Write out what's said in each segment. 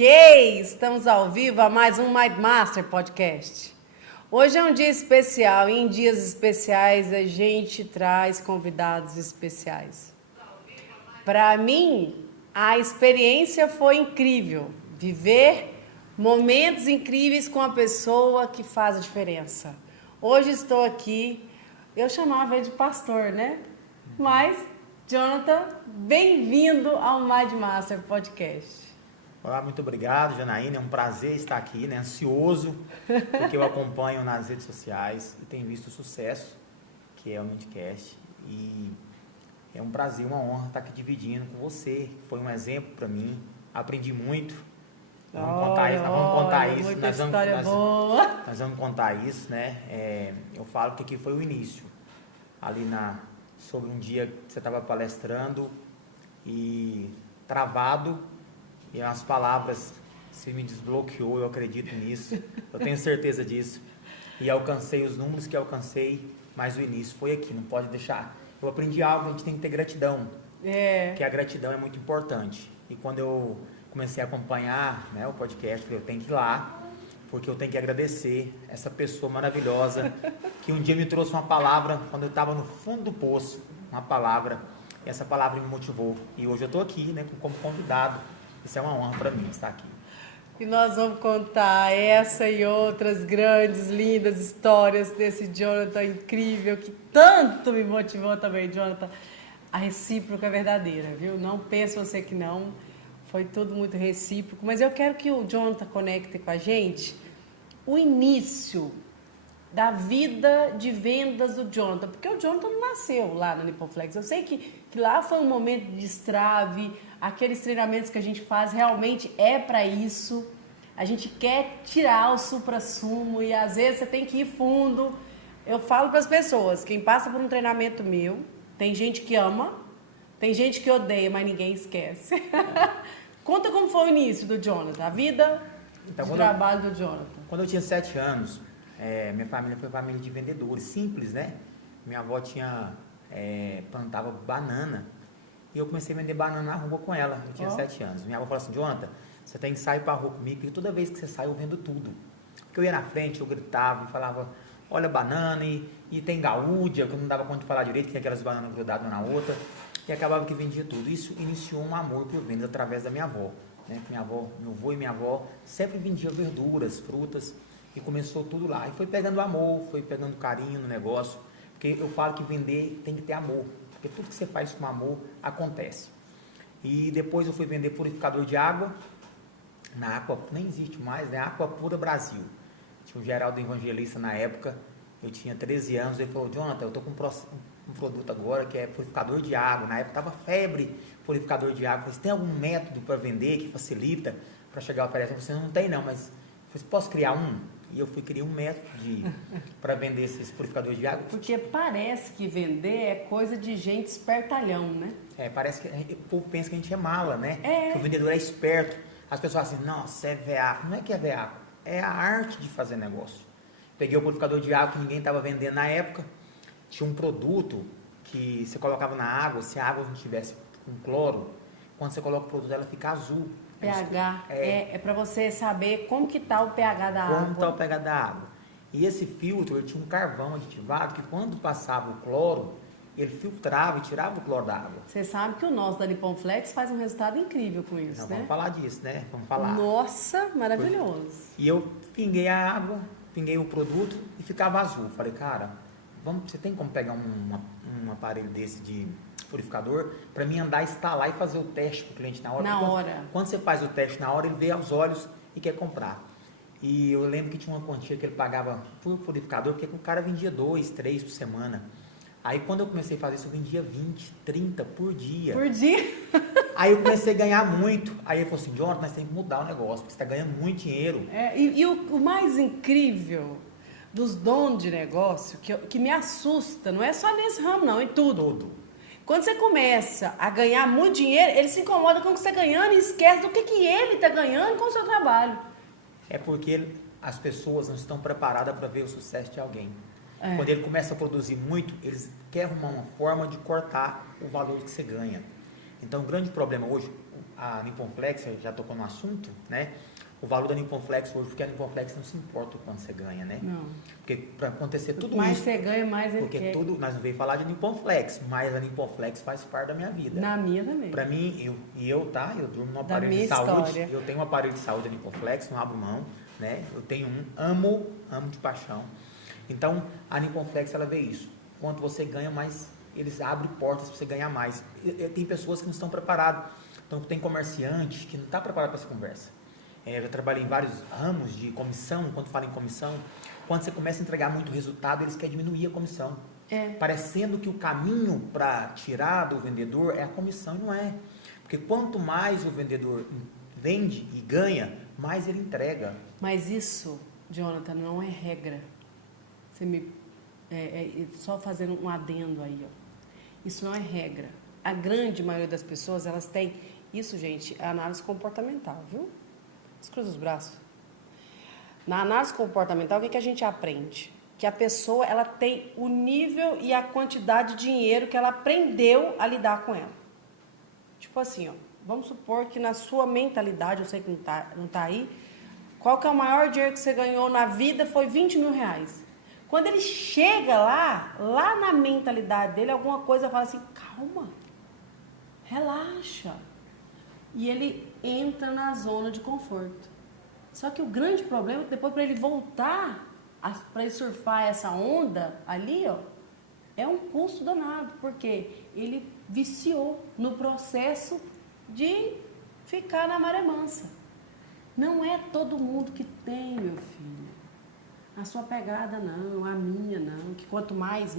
Ok, estamos ao vivo a mais um Mind Master Podcast. Hoje é um dia especial e em dias especiais a gente traz convidados especiais. Para mim, a experiência foi incrível, viver momentos incríveis com a pessoa que faz a diferença. Hoje estou aqui, eu chamava ele de pastor, né? Mas, Jonathan, bem-vindo ao Mind Master Podcast. Olá, muito obrigado, Janaína. É um prazer estar aqui, né? Ansioso, porque eu acompanho nas redes sociais e tenho visto o sucesso que é o Midcast. E é um prazer, uma honra estar aqui dividindo com você. Foi um exemplo para mim. Aprendi muito. Nós vamos contar isso. Muita história boa. Nós vamos contar isso, né? Eu falo que aqui foi o início. Sobre um dia que você estava palestrando e travado. E as palavras, você me desbloqueou, eu acredito nisso, eu tenho certeza disso. E alcancei os números que alcancei, mas o início foi aqui, não pode deixar. Eu aprendi algo, a gente tem que ter gratidão, porque a gratidão é muito importante. E quando eu comecei a acompanhar, né, o podcast, eu falei, eu tenho que ir lá, porque eu tenho que agradecer essa pessoa maravilhosa, que um dia me trouxe uma palavra, quando eu estava no fundo do poço, uma palavra, e essa palavra me motivou. E hoje eu estou aqui, né, como convidado. Isso é uma honra para mim estar aqui. E nós vamos contar essa e outras grandes, lindas histórias desse Jonathan incrível, que tanto me motivou também, Jonathan. A recíproca é verdadeira, viu? Não pense você que não. Foi tudo muito recíproco. Mas eu quero que o Jonathan conecte com a gente o início da vida de vendas do Jonathan. Porque o Jonathan não nasceu lá na Nippon Flex. Eu sei que lá foi um momento de destrave. Aqueles treinamentos que a gente faz realmente é para isso. A gente quer tirar o supra-sumo e às vezes você tem que ir fundo. Eu falo para as pessoas, quem passa por um treinamento meu, tem gente que ama, tem gente que odeia, mas ninguém esquece. Conta como foi o início do Jonathan, a vida de trabalho do Jonathan. Quando eu tinha 7 anos, minha família foi família de vendedores, simples, né? Minha avó plantava banana. E eu comecei a vender banana na rua com ela. Eu tinha 7 anos. Minha avó falou assim, Jonathan, você tem que sair pra rua comigo, porque toda vez que você sai eu vendo tudo. Porque eu ia na frente, eu gritava e falava, olha banana, e tem gaúdia, que eu não dava conta de falar direito, que tinha aquelas bananas grudadas uma na outra. E acabava que vendia tudo. Isso iniciou um amor por vendas através da minha avó. Né? Meu avô e minha avó sempre vendiam verduras, frutas, e começou tudo lá. E foi pegando amor, foi pegando carinho no negócio. Porque eu falo que vender tem que ter amor. Porque tudo que você faz com amor acontece. E depois eu fui vender purificador de água na Aqua, nem existe mais, né? Aqua Pura Brasil. Tinha o Geraldo Evangelista na época, eu tinha 13 anos, ele falou, Jonathan, eu tô com um produto agora que é purificador de água. Na época tava febre purificador de água. Você tem algum método para vender que facilita para chegar ao oferecimento? Você não tem não, mas você posso criar um? E eu fui criar um método para vender esses purificadores de água. Porque parece que vender é coisa de gente espertalhão, né? Parece que o povo pensa que a gente é mala, né? Que o vendedor é esperto. As pessoas falam assim, nossa, é veaco. Não é que é veaco, é a arte de fazer negócio. Peguei o purificador de água que ninguém estava vendendo na época. Tinha um produto que você colocava na água, se a água não tivesse com cloro, quando você coloca o produto ela fica azul. pH, é para você saber como que tá o pH da água. Como está o pH da água. E esse filtro, ele tinha um carvão aditivado que quando passava o cloro, ele filtrava e tirava o cloro da água. Você sabe que o nosso da Nippon Flex faz um resultado incrível com isso, né? Vamos falar disso, né? Vamos falar. Nossa, maravilhoso. E eu pinguei a água, pinguei o produto e ficava azul. Falei, cara, você tem como pegar um aparelho desse de purificador para mim andar, instalar e fazer o teste para o cliente na hora. Na hora. Quando você faz o teste na hora, ele vê aos olhos e quer comprar. E eu lembro que tinha uma quantia que ele pagava por purificador, porque o cara vendia 2, 3 por semana. Aí quando eu comecei a fazer isso, eu vendia 20, 30 por dia. Por dia? Aí eu comecei a ganhar muito. Aí ele falou assim, Jonathan, nós temos que mudar o negócio, porque você está ganhando muito dinheiro. E o mais incrível dos donos de negócio, que me assusta, não é só nesse ramo não, em tudo. Quando você começa a ganhar muito dinheiro, ele se incomoda com o que você está ganhando e esquece do que ele está ganhando com o seu trabalho. É porque as pessoas não estão preparadas para ver o sucesso de alguém. Quando ele começa a produzir muito, eles querem arrumar uma forma de cortar o valor que você ganha. Então, o grande problema hoje, a Nippon-Flex, já tocou no assunto, né? O valor da Nippon-Flex hoje, porque a Nippon-Flex não se importa o quanto você ganha, né? Não. Porque para acontecer tudo mais isso... você ganha, mais ele porque quer. tudo, nós não veio falar de Nippon-Flex, mas a Nippon-Flex faz parte da minha vida. Na minha também. Para mim, eu durmo no Da aparelho minha de saúde. história. Eu tenho um aparelho de saúde da Nippon-Flex, não abro mão, né? Eu tenho amo de paixão. Então, a Nippon-Flex, ela vê isso. Quanto você ganha, mais eles abrem portas para você ganhar mais. Tem pessoas que não estão preparadas. Então, tem comerciante que não está preparado para essa conversa. Eu já trabalhei em vários ramos de comissão. Quando fala em comissão, quando você começa a entregar muito resultado, eles querem diminuir a comissão. Parecendo que o caminho para tirar do vendedor é a comissão, e não é. Porque quanto mais o vendedor vende e ganha, mais ele entrega. Mas isso, Jonathan, não é regra. Você me... só fazendo um adendo aí, ó. Isso não é regra. A grande maioria das pessoas, elas têm... Isso, gente, é análise comportamental, viu? Descruza os braços. Na análise comportamental, o que a gente aprende? Que a pessoa, ela tem o nível e a quantidade de dinheiro que ela aprendeu a lidar com ela. Tipo assim, ó, vamos supor que na sua mentalidade, eu sei que não tá aí, qual que é o maior dinheiro que você ganhou na vida? Foi 20 mil reais. Quando ele chega lá na mentalidade dele, alguma coisa fala assim, calma, relaxa. E ele entra na zona de conforto. Só que o grande problema é que depois para ele voltar, para ele surfar essa onda ali, ó, é um custo danado, porque ele viciou no processo de ficar na maré mansa. Não é todo mundo que tem, meu filho. A sua pegada não, a minha não, que quanto mais,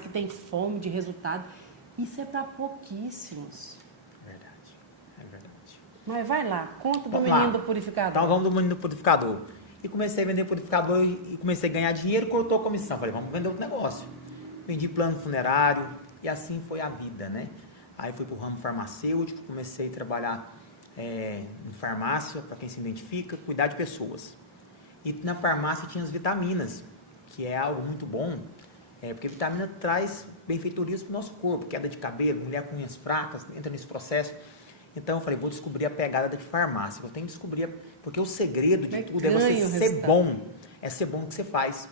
que tem fome de resultado, isso é para pouquíssimos. Mas vai lá, conta do menino do purificador. Então vamos do menino do purificador. E comecei a vender purificador e comecei a ganhar dinheiro, cortou a comissão. Falei, vamos vender outro negócio. Vendi plano funerário e assim foi a vida, né? Aí fui pro ramo farmacêutico, comecei a trabalhar em farmácia, para quem se identifica, cuidar de pessoas. E na farmácia tinha as vitaminas, que é algo muito bom, porque vitamina traz benfeitorias para o nosso corpo, queda de cabelo, mulher com unhas fracas, entra nesse processo. Então eu falei, vou descobrir a pegada da farmácia, eu tenho que descobrir, porque o segredo de tudo é você ser bom, é ser bom no que você faz.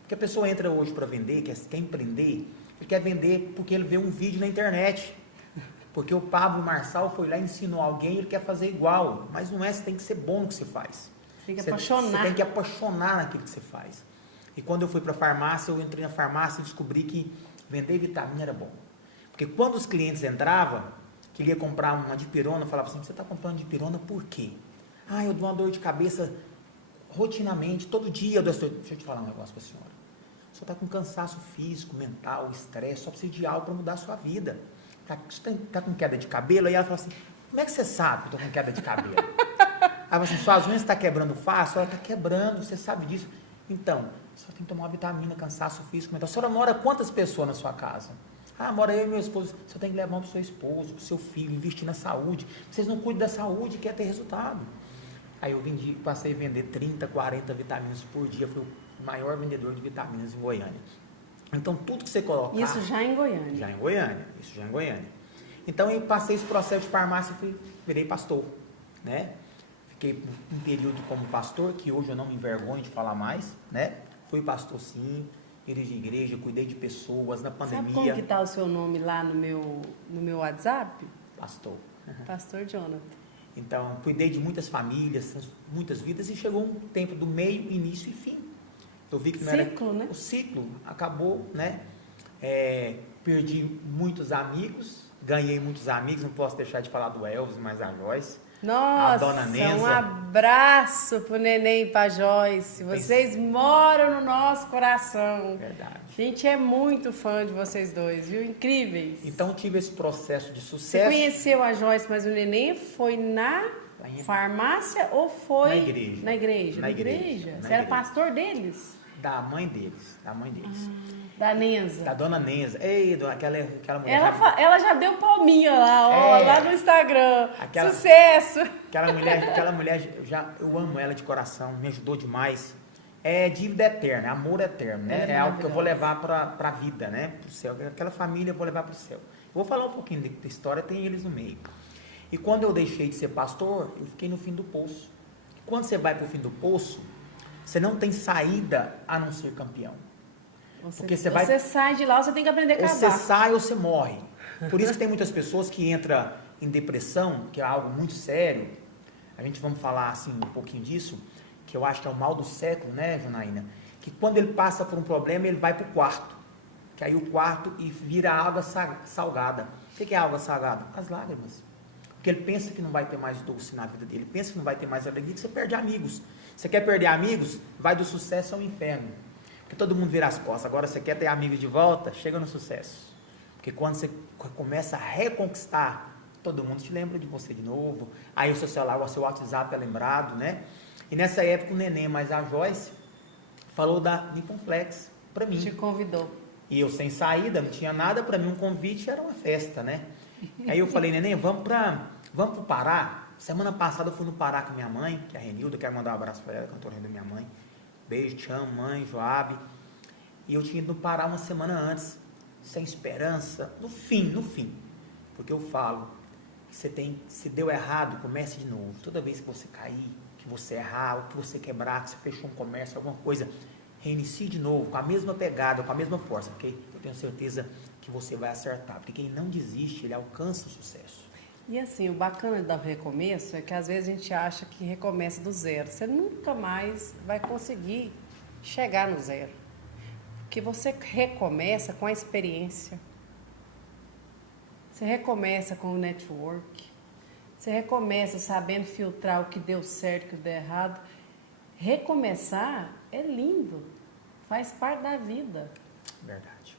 Porque a pessoa entra hoje para vender, quer empreender, ele quer vender porque ele vê um vídeo na internet, porque o Pablo Marçal foi lá e ensinou alguém, ele quer fazer igual, mas não é, você tem que ser bom no que você faz. Você tem que apaixonar. Você tem que apaixonar naquilo que você faz. E quando eu fui para a farmácia, eu entrei na farmácia e descobri que vender vitamina era bom. Porque quando os clientes entravam, queria comprar uma dipirona, falava assim, você está comprando dipirona por quê? Ah, eu dou uma dor de cabeça rotinamente, todo dia. Deixa eu te falar um negócio para a senhora. Você está com cansaço físico, mental, estresse, só precisa de algo para mudar a sua vida. Está com queda de cabelo? Aí ela fala assim, como é que você sabe que eu estou com queda de cabelo? Aí ela fala assim, suas unhas estão quebrando fácil? Ela está quebrando, você sabe disso. Então, só tem que tomar uma vitamina, cansaço físico, mental. A senhora mora quantas pessoas na sua casa? Ah, mora eu e meu esposo. Você tem que levar para o seu esposo, para o seu filho, investir na saúde. Vocês não cuidam da saúde e querem ter resultado. Aí eu passei a vender 30, 40 vitaminas por dia. Fui o maior vendedor de vitaminas em Goiânia. Então, tudo que você colocar... Isso já em Goiânia. Isso já em Goiânia. Então, eu passei esse processo de farmácia e virei pastor, né? Fiquei um período como pastor, que hoje eu não me envergonho de falar mais, né? Fui pastor sim, dirigi igreja, cuidei de pessoas na pandemia. Sabe como que está o seu nome lá no meu WhatsApp? Pastor. Pastor Jonathan. Então, cuidei de muitas famílias, muitas vidas, e chegou um tempo do meio, início e fim. Eu vi que não ciclo, era... né? O ciclo acabou, né? Perdi muitos amigos, ganhei muitos amigos, não posso deixar de falar do Elvis, mas a Joyce. Nossa, a dona Nenza. Um abraço pro Neném e pra Joyce. Vocês moram no nosso coração. Verdade. A gente é muito fã de vocês dois, viu? Incríveis. Então, tive esse processo de sucesso. Você conheceu a Joyce, mas o Neném foi na farmácia ou foi... Na igreja. Na igreja. Na igreja. Você era pastor deles? Da mãe deles. Da Nenza. Da dona Nenza. Ei, aquela mulher. Ela já deu palminha lá, ó, lá no Instagram. Sucesso! Aquela mulher, eu amo ela de coração, me ajudou demais. É dívida eterna, amor eterno, né? É algo que eu vou levar para a vida, né? Para o céu. Aquela família eu vou levar para o céu. Eu vou falar um pouquinho da história, tem eles no meio. E quando eu deixei de ser pastor, eu fiquei no fim do poço. Quando você vai para o fim do poço, você não tem saída a não ser campeão. Porque você sai de lá, você tem que aprender a ou casar. você sai ou você morre. Por isso que tem muitas pessoas que entram em depressão, que é algo muito sério. A gente vamos falar assim um pouquinho disso, que eu acho que é o mal do século, né, Janaína? Que quando ele passa por um problema, ele vai para o quarto. Que aí o quarto e vira água salgada. O que é água salgada? As lágrimas. Porque ele pensa que não vai ter mais doce na vida dele, ele pensa que não vai ter mais alegria, que você perde amigos. Você quer perder amigos? Vai do sucesso ao inferno. Porque todo mundo vira as costas. Agora você quer ter amigos de volta? Chega no sucesso. Porque quando você começa a reconquistar, todo mundo te lembra de você de novo. Aí o seu celular, o seu WhatsApp é lembrado, né? E nessa época o Neném, mais a Joyce, falou da Nippon Flex para mim. Te convidou. E eu sem saída, não tinha nada, para mim um convite era uma festa, né? Aí eu falei, Neném, vamos pro Pará? Semana passada eu fui no Pará com minha mãe, que é a Renilda, quero mandar um abraço para ela, cantora da minha mãe. Beijo, te amo, mãe, Joabe. E eu tinha ido no Pará uma semana antes, sem esperança, no fim. Porque eu falo, se deu errado, comece de novo. Toda vez que você cair, que você errar, ou que você quebrar, que você fechou um comércio, alguma coisa, reinicie de novo, com a mesma pegada, com a mesma força, porque eu tenho certeza que você vai acertar. Porque quem não desiste, ele alcança o sucesso. E assim, o bacana do recomeço é que às vezes a gente acha que recomeça do zero. Você nunca mais vai conseguir chegar no zero. Porque você recomeça com a experiência. Você recomeça com o network. Você recomeça sabendo filtrar o que deu certo e o que deu errado. Recomeçar é lindo. Faz parte da vida. Verdade.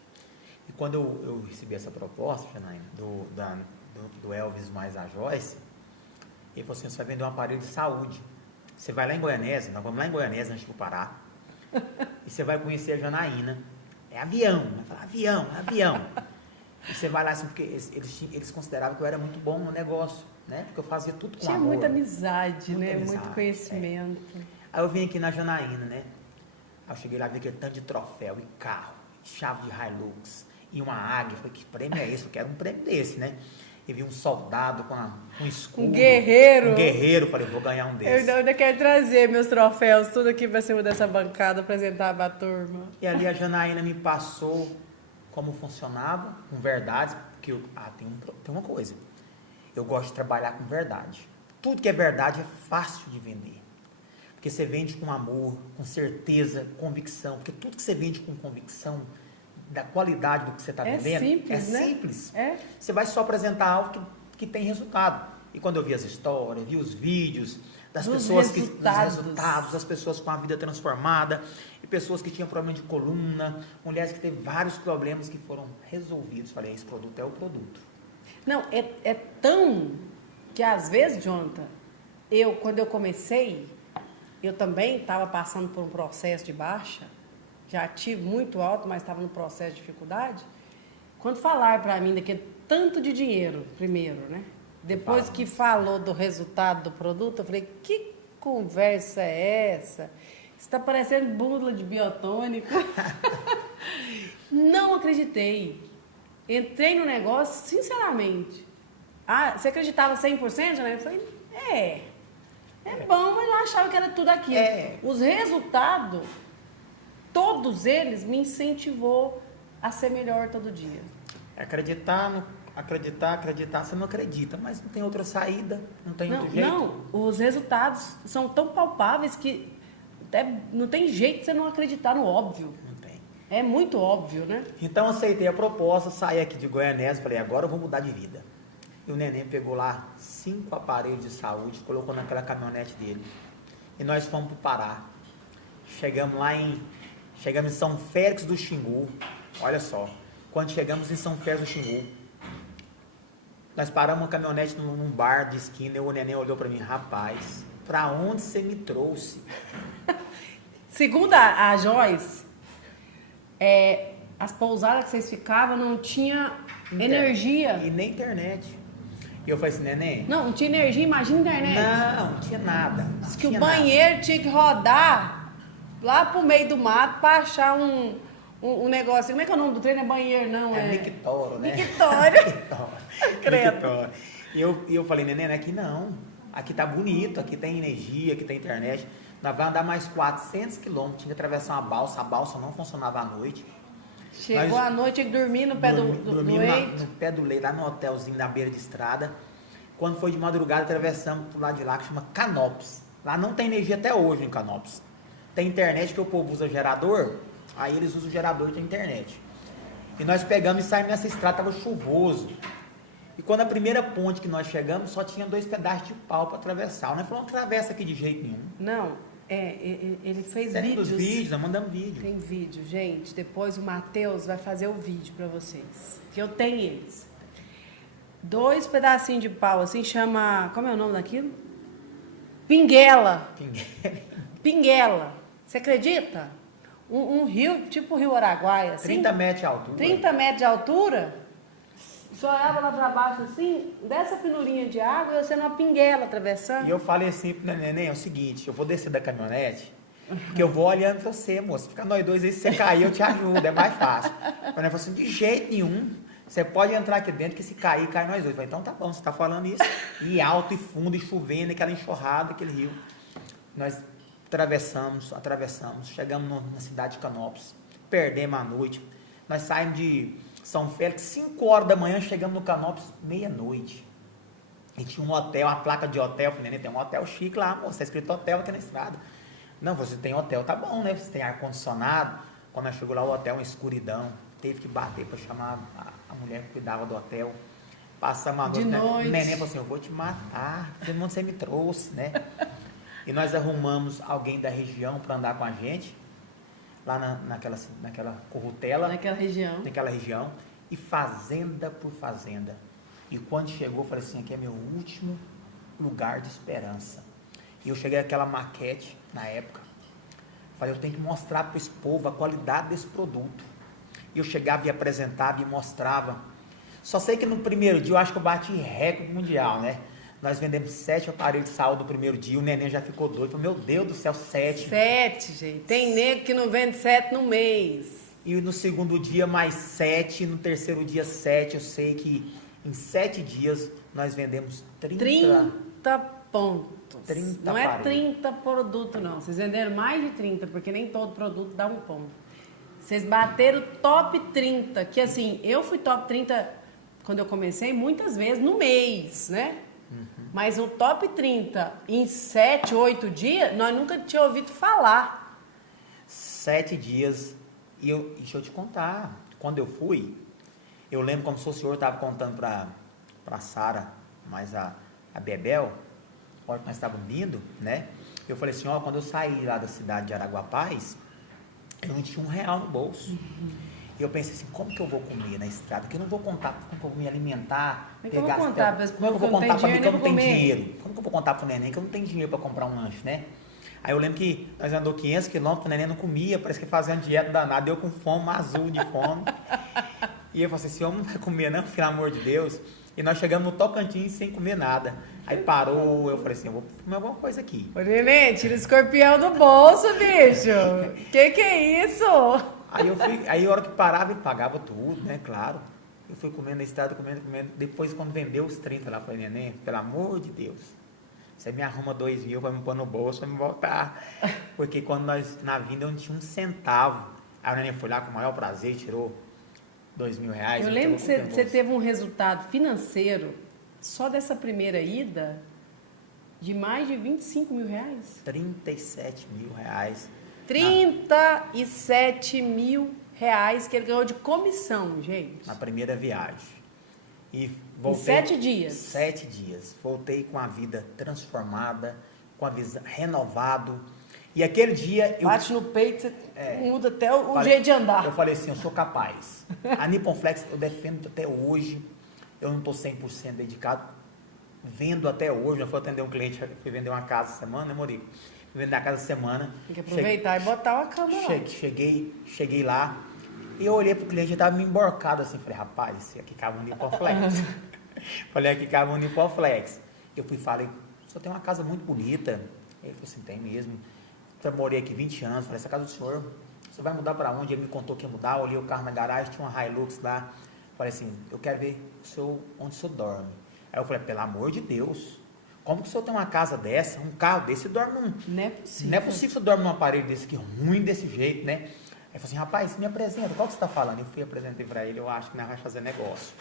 E quando eu recebi essa proposta, Janaína, do Elvis mais a Joyce, ele falou assim, você vai vender um aparelho de saúde. Você vai lá em Goianésia, nós vamos lá em Goianésia, antes do Pará, e você vai conhecer a Janaína. É avião, vai falar avião. E você vai lá assim, porque eles consideravam que eu era muito bom no negócio, né? Porque eu fazia tudo com Tinha amor. muita amizade, Muita né? amizade, Muito conhecimento. Aí eu vim aqui na Janaína, né? Aí eu cheguei lá, vi aquele tanto de troféu e carro, chave de Hilux e uma águia. Eu falei, que prêmio é esse? Eu quero um prêmio desse, né? E vi um soldado com um escudo. Um guerreiro. Um guerreiro. Falei, vou ganhar um desse. Eu ainda quero trazer meus troféus, tudo aqui pra cima dessa bancada, apresentar pra turma. E ali a Janaína me passou como funcionava, com verdades, porque tem uma coisa. Eu gosto de trabalhar com verdade. Tudo que é verdade é fácil de vender. Porque você vende com amor, com certeza, convicção. Porque tudo que você vende com convicção, da qualidade do que você está vendendo, simples, né? Simples. É. Você vai só apresentar algo que tem resultado. E quando eu vi as histórias, vi os vídeos das pessoas dos resultados, das pessoas com a vida transformada, e pessoas que tinham problema de coluna, mulheres que teve vários problemas que foram resolvidos. Falei, esse produto é o produto. Não, é tão que às vezes, Jonathan, quando eu comecei, eu também estava passando por um processo de baixa, já tive muito alto, mas estava no processo de dificuldade. Quando falaram para mim daquele tanto de dinheiro, primeiro, né? Depois que falou do resultado do produto, eu falei, que conversa é essa? Isso está parecendo búndula de biotônico. Não acreditei. Entrei no negócio, sinceramente. Ah, você acreditava 100%, né? Eu falei, é bom, mas eu achava que era tudo aquilo. Os resultados, todos eles me incentivou a ser melhor todo dia. Acreditar, você não acredita, mas não tem outra saída, não tem outro jeito. Não, os resultados são tão palpáveis que não tem jeito de você não acreditar no óbvio. Não tem. É muito óbvio, né? Então aceitei a proposta, saí aqui de Goianésia, falei, agora eu vou mudar de vida. E o Neném pegou lá 5 aparelhos de saúde, colocou naquela caminhonete dele. E nós fomos para o Pará. Chegamos em São Félix do Xingu. Olha só, quando chegamos em São Félix do Xingu, nós paramos uma caminhonete num bar de esquina e o Neném olhou para mim, rapaz, para onde você me trouxe? Segundo a Joyce, as pousadas que vocês ficavam não tinha energia. E nem internet. E eu falei assim, Neném... Não tinha energia, imagina a internet. Não tinha nada. Diz que o banheiro tinha que rodar lá pro meio do mato para achar um negócio. Como é que é o nome do treino? É banheiro, não? É mictório, né? Mictório. Mictório. E eu falei, neném, aqui não. Aqui tá bonito, aqui tem energia, aqui tem internet. Nós vamos andar mais 400 quilômetros, tinha que atravessar uma balsa, a balsa não funcionava à noite. Chegou à noite e dormi no pé do leito. No pé do leito, lá no hotelzinho da beira de estrada. Quando foi de madrugada, atravessamos pro lado de lá, que chama Canópolis. Lá não tem energia até hoje em Canópolis. Tem internet que o povo usa gerador, aí eles usam o gerador e tem internet. E nós pegamos e saímos nessa estrada, estava chuvoso. E quando a primeira ponte que nós chegamos, só tinha 2 pedaços de pau para atravessar. Nós falamos, não atravessa aqui de jeito nenhum. Não, ele fez vídeos. Nós mandamos vídeo. Tem vídeo, gente. Depois o Matheus vai fazer o vídeo para vocês. Que eu tenho eles. 2 pedacinhos de pau, assim, chama... Como é o nome daquilo? Pinguela. Pinguela. Você acredita? Um rio, tipo o Rio Araguaia, assim. 30 metros de altura. 30 metros de altura. Só olhava lá pra baixo, assim, dessa penurinha de água, e você numa pinguela atravessando. E eu falei assim pro neném, é o seguinte, eu vou descer da caminhonete, porque eu vou olhando pra você, moço. Fica nós dois aí, se você cair, eu te ajudo, é mais fácil. Mas ele falou assim, de jeito nenhum. Você pode entrar aqui dentro, que se cair, cai nós dois. Eu falei, então tá bom, você tá falando isso. E alto e fundo, e chovendo, aquela enxurrada, aquele rio. Nós atravessamos, chegamos na cidade de Canópolis, perdemos a noite. Nós saímos de São Félix, 5 horas da manhã, chegamos no Canópolis, meia-noite. E tinha um hotel, uma placa de hotel. Eu falei, neném, tem um hotel chique lá, moço, tá escrito hotel aqui na estrada. Não, você tem hotel, tá bom, né? Você tem ar-condicionado. Quando nós chegamos lá, o hotel, uma escuridão. Teve que bater para chamar a mulher que cuidava do hotel. Passamos a noite. De noite. O neném falou assim, eu vou te matar. Todo mundo você me trouxe, né? E nós arrumamos alguém da região para andar com a gente. Lá naquela corrutela. Naquela região. E fazenda por fazenda. E quando chegou, eu falei assim, aqui é meu último lugar de esperança. E eu cheguei àquela maquete, na época. Falei, eu tenho que mostrar para esse povo a qualidade desse produto. E eu chegava e apresentava e mostrava. Só sei que no primeiro dia, eu acho que eu bati recorde mundial, né? Nós vendemos 7 aparelhos de saúde no primeiro dia, o neném já ficou doido. Falei, meu Deus do céu, 7. 7, gente. Tem nego que não vende 7 no mês. E no segundo dia, mais 7. No terceiro dia, 7. Eu sei que em 7 dias, nós vendemos 30 pontos. 30 não é aparelhos. 30 produtos, não. Vocês venderam mais de 30, porque nem todo produto dá um ponto. Vocês bateram top 30, que assim, eu fui top 30 quando eu comecei, muitas vezes no mês, né? Uhum. Mas o top 30 em 7, 8 dias, nós nunca tínhamos ouvido falar. 7 dias. E deixa eu te contar, quando eu fui, eu lembro como se o senhor estava contando para Sara, mas a Bebel, a hora que nós estávamos vindo, né? Eu falei assim, ó, quando eu saí lá da cidade de Araguapaz, eu não tinha R$1 no bolso. Uhum. E eu pensei assim, como que eu vou comer na estrada? Porque eu não vou contar como que eu vou me alimentar. Como que eu vou contar para como eu vou contar para mim que eu não tenho dinheiro? Como que eu vou contar para o neném que eu não tenho dinheiro para comprar um lanche, né? Aí eu lembro que nós andamos 500 quilômetros, o neném não comia, parece que fazendo dieta danada, eu com fome, azul de fome. E eu falei assim, esse homem não vai comer não, pelo amor de Deus. E nós chegamos no Tocantins sem comer nada. Aí parou, eu falei assim, eu vou comer alguma coisa aqui. Ô, neném, tira o escorpião do bolso, bicho. Que é isso? Aí a hora que parava, ele pagava tudo, né, claro. Eu fui comendo na estrada, comendo. Depois, quando vendeu os 30 lá, eu falei, neném, pelo amor de Deus, você me arruma 2.000, vai me pôr no bolso, vai me voltar. Porque quando nós, na vinda, eu não tinha um centavo. Aí o neném foi lá com o maior prazer e tirou R$2.000. Eu lembro que você teve um resultado financeiro, só dessa primeira ida, de mais de R$25 mil. R$37 mil. R$37 mil que ele ganhou de comissão, gente. Na primeira viagem. E voltei, em 7 dias. 7 dias. Voltei com a vida transformada, com a visão renovado. E aquele dia... Bate no peito, você muda até o jeito de andar. Eu falei assim, eu sou capaz. A Niponflex eu defendo até hoje. Eu não estou 100% dedicado. Vendo até hoje. Eu fui atender um cliente, fui vender uma casa essa semana, né, Morico? Fui vender a casa essa semana. Tem que aproveitar e botar uma cama lá. Cheguei lá. E eu olhei pro cliente, ele tava me emborcado assim, falei, rapaz, esse aqui cabe um Niponflex. Falei, aqui cabe um Niponflex. Eu fui e falei, só tem uma casa muito bonita. Ele falou assim, tem mesmo. Eu morei aqui 20 anos, falei, essa casa do senhor, você vai mudar para onde? Ele me contou que ia mudar, eu olhei o carro na garagem, tinha uma Hilux lá. Falei assim, eu quero ver onde o senhor dorme. Aí eu falei, pelo amor de Deus, como que o senhor tem uma casa dessa, um carro desse, e dorme num... Não é possível. Não é possível você dormir num aparelho desse aqui, ruim desse jeito, né? Aí eu falei assim, rapaz, me apresenta, qual que você está falando? Eu fui apresentei para ele, eu acho que nós vamos fazer negócio.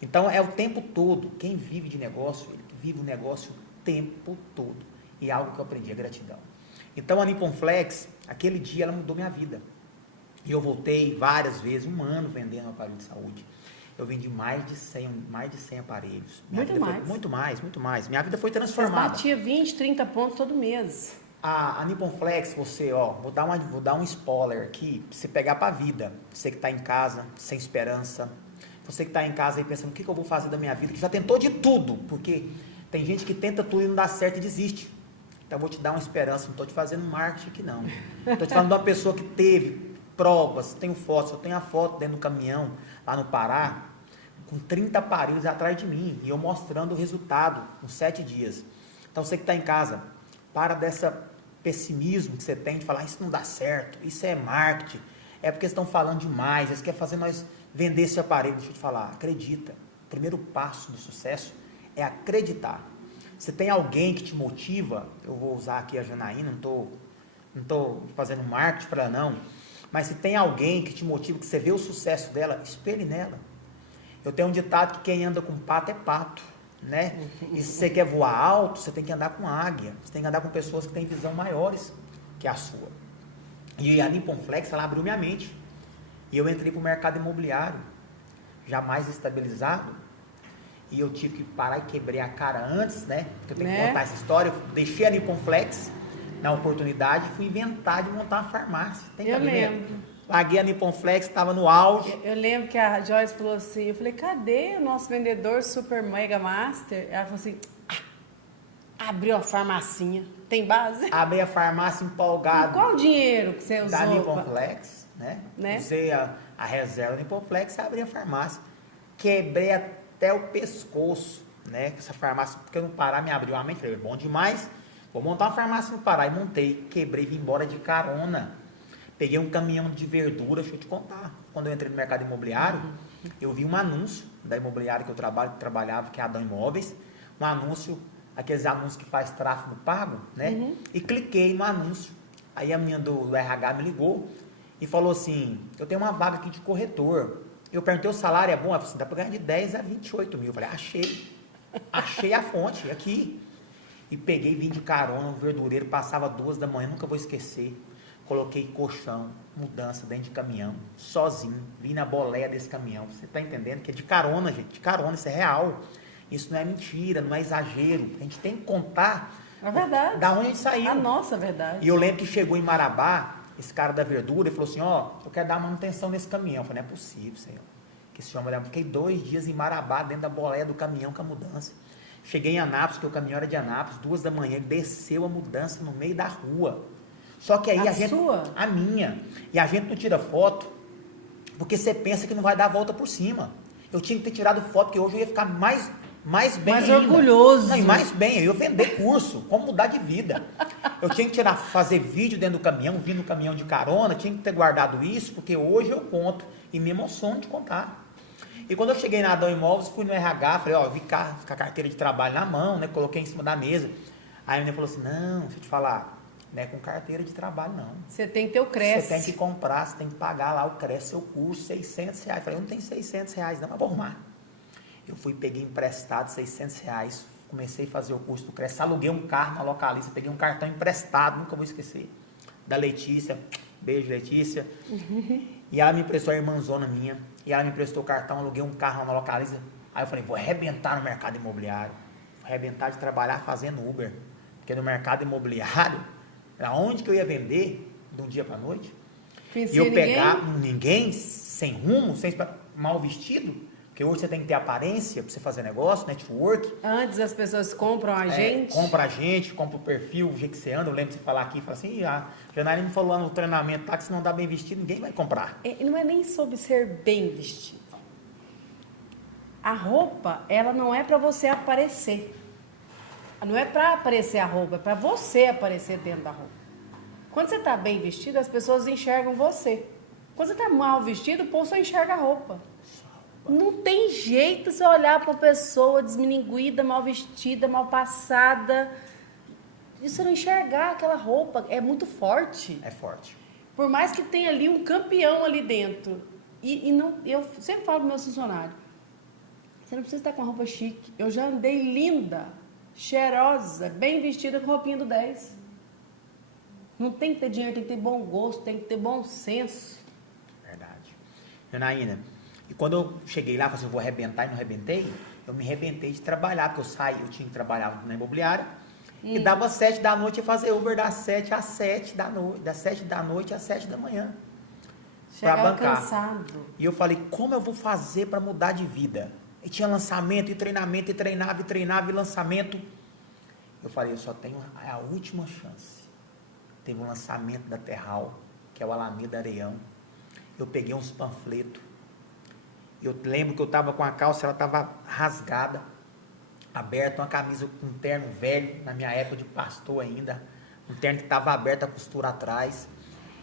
Então, é o tempo todo, quem vive de negócio, ele vive o negócio o tempo todo. E é algo que eu aprendi, a gratidão. Então, a Nippon Flex, aquele dia, ela mudou minha vida. E eu voltei várias vezes, 1 ano vendendo aparelho de saúde. Eu vendi mais de 100 aparelhos. Muito mais. Minha vida foi transformada. Você batia 20, 30 pontos todo mês. A Nippon Flex, você, ó, vou dar um spoiler aqui, pra você pegar pra vida. Você que tá em casa, sem esperança. Você que tá em casa aí pensando, o que eu vou fazer da minha vida? Que já tentou de tudo, porque tem gente que tenta tudo e não dá certo e desiste. Então eu vou te dar uma esperança, não tô te fazendo marketing aqui não. Tô te falando de uma pessoa que teve provas, tenho fotos, eu tenho a foto dentro do caminhão, lá no Pará, com 30 aparelhos atrás de mim, e eu mostrando o resultado com 7 dias. Então você que está em casa, para dessa pessimismo que você tem de falar, isso não dá certo, isso é marketing, é porque estão falando demais, eles querem fazer nós vender esse aparelho. Deixa eu te falar, acredita, o primeiro passo do sucesso é acreditar. Você tem alguém que te motiva, eu vou usar aqui a Janaína, não estou fazendo marketing para ela não, mas se tem alguém que te motiva, que você vê o sucesso dela, espelhe nela. Eu tenho um ditado que quem anda com pato é pato, né? E se você quer voar alto, você tem que andar com águia. Você tem que andar com pessoas que têm visão maiores que a sua. E a Nippon Flex, ela abriu minha mente. E eu entrei para o mercado imobiliário, já mais estabilizado. E eu tive que parar e quebrei a cara antes, né? Porque eu tenho que contar essa história. Eu deixei a Nippon Flex na oportunidade e fui inventar de montar uma farmácia. Tem eu lembro. Paguei a Nippon Flex, estava no auge. Eu lembro que a Joyce falou assim, eu falei, cadê o nosso vendedor Super Mega Master? Ela falou assim, abriu a farmacinha, tem base? Abri a farmácia empolgado. E qual o dinheiro que você usou? Da Nippon Flex, né? Usei a reserva da Nippon Flex e abri a farmácia. Quebrei até o pescoço, né? Essa farmácia, porque no Pará me abriu a mente, falei, bom demais, vou montar uma farmácia no Pará. E montei, quebrei, vim embora de carona. Peguei um caminhão de verdura, deixa eu te contar. Quando eu entrei no mercado imobiliário, eu vi um anúncio da imobiliária que eu trabalhava, que é a Adão Imóveis. Um anúncio, aqueles anúncios que faz tráfego pago, né? E cliquei no anúncio. Aí a minha do RH me ligou e falou assim, eu tenho uma vaga aqui de corretor. Eu perguntei, o salário é bom? Ela falou assim, dá para ganhar de 10 a 28 mil. Eu falei, achei a fonte, aqui. E peguei, vim de carona, o verdureiro, passava 2 da manhã, nunca vou esquecer. Coloquei colchão, mudança dentro de caminhão, sozinho, vim na boleia desse caminhão. Você tá entendendo que é de carona, gente, de carona, isso é real. Isso não é mentira, não é exagero. A gente tem que contar a verdade. Da onde a gente saiu. A nossa verdade. E eu lembro que chegou em Marabá, esse cara da verdura, ele falou assim, ó, eu quero dar manutenção nesse caminhão. Eu falei, não é possível, senhor. Que esse homem, eu fiquei 2 dias em Marabá, dentro da boleia do caminhão com a mudança. Cheguei em Anápolis, que o caminhão era de Anápolis, 2 da manhã, ele desceu a mudança no meio da rua. Só que aí a minha, e a gente não tira foto, porque você pensa que não vai dar a volta por cima. Eu tinha que ter tirado foto, porque hoje eu ia ficar mais bem mais ainda. Orgulhoso. Não, e mais bem, eu ia vender curso, como mudar de vida. Eu tinha que fazer vídeo dentro do caminhão, vir no caminhão de carona, tinha que ter guardado isso, porque hoje eu conto, e me emociono de contar. E quando eu cheguei na Adão Imóveis, fui no RH, falei, ó, vi com a carteira de trabalho na mão, né, coloquei em cima da mesa. Aí a menina falou assim, não, deixa eu te falar, não é com carteira de trabalho, não. Você tem que ter o Cresce. Você tem que comprar, você tem que pagar lá o Cresce, seu curso, R$600. Eu falei, eu não tenho R$600 não, mas vou arrumar. Eu fui, peguei emprestado R$600, comecei a fazer o curso do Cresce, aluguei um carro na Localiza, peguei um cartão emprestado, nunca vou esquecer, da Letícia, beijo Letícia, e ela me emprestou, a irmãzona minha, e ela me emprestou o cartão, aluguei um carro na Localiza, aí eu falei, vou arrebentar no mercado imobiliário, vou arrebentar de trabalhar fazendo Uber, porque no mercado imobiliário, aonde que eu ia vender de um dia para a noite? E eu pegar ninguém sem rumo, sem mal vestido, porque hoje você tem que ter aparência para você fazer negócio, network. Antes as pessoas compram a gente. Compra a gente, compra o perfil, o jeito que você anda. Eu lembro de você falar aqui, fala assim, a Janaína me falou lá no treinamento, tá, que se não dá bem vestido, ninguém vai comprar. Não é nem sobre ser bem vestido. A roupa, ela não é para você aparecer. Não é para aparecer a roupa, é para você aparecer dentro da roupa. Quando você está bem vestido, as pessoas enxergam você. Quando você está mal vestido, o povo só enxerga a roupa. Não tem jeito você olhar para uma pessoa desmininguida, mal vestida, mal passada, e você não enxergar aquela roupa. É muito forte. É forte. Por mais que tenha ali um campeão ali dentro. E não, eu sempre falo para meus funcionários, você não precisa estar com uma roupa chique. Eu já andei linda, cheirosa, bem vestida com roupinha do 10. Não tem que ter dinheiro, tem que ter bom gosto, tem que ter bom senso. Verdade. Janaína, e quando eu cheguei lá, falei assim, eu vou arrebentar e não arrebentei, eu me arrebentei de trabalhar, porque eu tinha que trabalhar na imobiliária, e dava 7 da noite e fazer Uber das 7 às 7 da noite, das 7 da noite às 7 da manhã. Chegava cansado. E eu falei, como eu vou fazer para mudar de vida? E tinha lançamento, e treinamento, e treinava, e lançamento. Eu falei, eu só tenho a última chance. Teve um lançamento da Terral, que é o Alameda Areião. Eu peguei uns panfletos. Eu lembro que eu estava com a calça, ela estava rasgada, aberta, uma camisa com um terno velho, na minha época de pastor ainda, um terno que estava aberto, a costura atrás.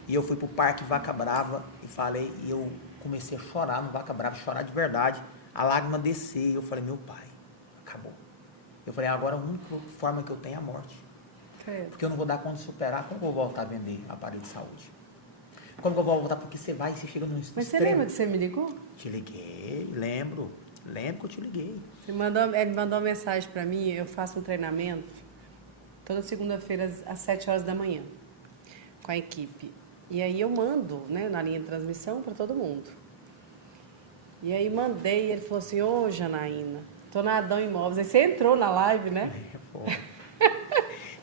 E eu fui pro Parque Vaca Brava e falei, e eu comecei a chorar no Vaca Brava, chorar de verdade, a lágrima descer. E eu falei, meu pai, acabou. Eu falei, agora a única forma que eu tenho é a morte. Porque eu não vou dar conta de superar. Como eu vou voltar a vender aparelho de saúde? Como eu vou voltar? Porque você vai e você chega num extremo. Mas você lembra que você me ligou? Te liguei, lembro. Lembro que eu te liguei. Ele mandou uma mensagem para mim, eu faço um treinamento toda segunda-feira às 7 horas da manhã com a equipe. E aí eu mando, né, na linha de transmissão para todo mundo. E aí mandei, e ele falou assim, ô Janaína, tô na Adão Imóveis. Aí você entrou na live, né?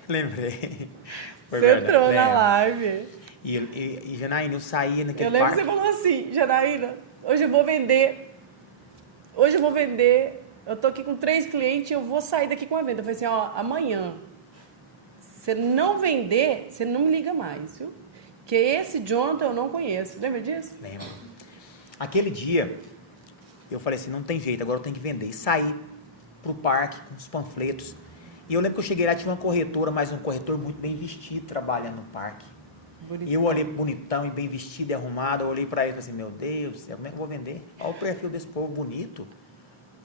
Lembrei. Você entrou na live. E Janaína, eu saía naquele Eu lembro parque. que você falou assim, Janaína, hoje eu vou vender. Hoje eu vou vender. Eu tô aqui com 3 clientes e eu vou sair daqui com a venda. Eu falei assim, ó, amanhã, se não vender, você não me liga mais, viu? Porque esse Jonathan eu não conheço. Lembra disso? Lembro. Aquele dia, eu falei assim, não tem jeito, agora eu tenho que vender. E saí pro parque com os panfletos. E eu lembro que eu cheguei lá, tinha uma corretora, mas um corretor muito bem vestido, trabalhando no parque. E eu olhei bonitão e bem vestido e arrumado, eu olhei pra ele e falei assim, meu Deus do céu, como é que eu vou vender? Olha o perfil desse povo bonito,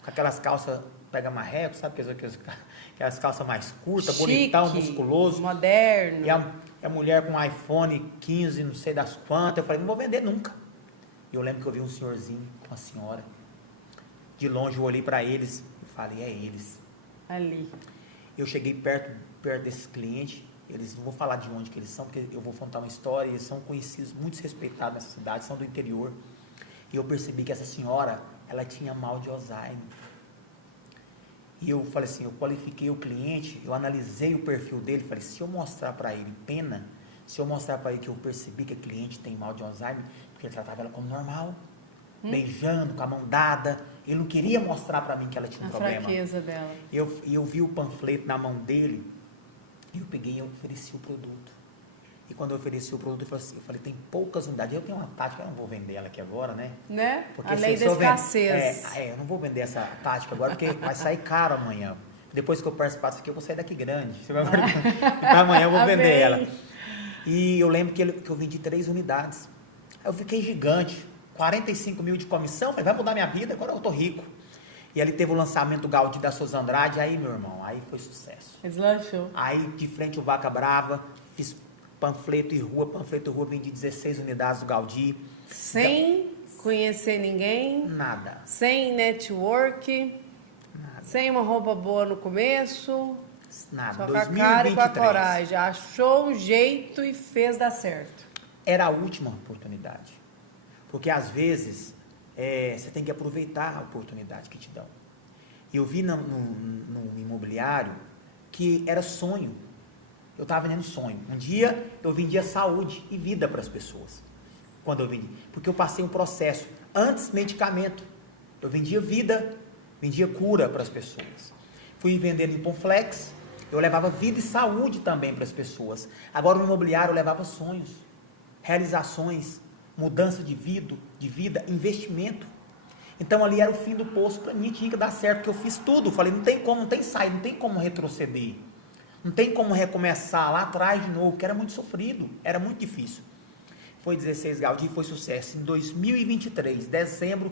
com aquelas calças pega marreco, sabe? Aquelas calças mais curtas, chique, bonitão, musculoso. Moderno. E a mulher com um iPhone 15, não sei das quantas. Eu falei, não vou vender nunca. E eu lembro que eu vi um senhorzinho, uma senhora. De longe eu olhei para eles e falei, é eles. Ali. Eu cheguei perto desses clientes. Eles não vou falar de onde que eles são, porque eu vou contar uma história. Eles são conhecidos, muito respeitados nessa cidade, são do interior. E eu percebi que essa senhora, ela tinha mal de Alzheimer. E eu falei assim, eu qualifiquei o cliente, eu analisei o perfil dele, falei, se eu mostrar para ele pena, se eu mostrar para ele que eu percebi que o cliente tem mal de Alzheimer, porque ele tratava ela como normal, beijando, com a mão dada, ele não queria mostrar para mim que ela tinha um problema. A fraqueza dela. Eu vi o panfleto na mão dele, e eu peguei e ofereci o produto. E quando eu ofereci o produto, eu falei, tem poucas unidades. Eu tenho uma tática, eu não vou vender ela aqui agora, né? Né? Porque a lei da escassez. Eu não vou vender essa tática agora, porque vai sair caro amanhã. Depois que eu participar disso aqui, eu vou sair daqui grande. Você vai ver. Então amanhã eu vou vender ela. E eu lembro que eu vendi 3 unidades. Aí eu fiquei gigante. 45 mil de comissão. Falei, vai mudar minha vida, agora eu tô rico. E ali teve o lançamento do Gaudí da Souza Andrade. Aí, meu irmão, aí foi sucesso. Deslanchou. Aí, de frente o Vaca Brava, fiz panfleto e rua, vendi 16 unidades do Gaudí. Sem conhecer ninguém. Nada. Sem network. Nada. Sem uma roupa boa no começo. Nada. Só 2023. com a cara e com a coragem. Achou um jeito e fez dar certo. Era a última oportunidade. Porque às vezes você tem que aproveitar a oportunidade que te dão. Eu vi no imobiliário que era sonho. Eu estava vendendo sonho. Um dia eu vendia saúde e vida para as pessoas. Quando eu vendi. Porque eu passei um processo. Antes, medicamento. Eu vendia vida, vendia cura para as pessoas. Fui vendendo em Pomflex. Eu levava vida e saúde também para as pessoas. Agora no imobiliário eu levava sonhos, realizações, mudança de vida, investimento. Então ali era o fim do poço para mim, tinha que dar certo, porque eu fiz tudo. Falei, não tem como, não tem saída, não tem como retroceder. Não tem como recomeçar lá atrás de novo, porque era muito sofrido, era muito difícil. Foi 16 Gaudí, foi sucesso. Em 2023, dezembro,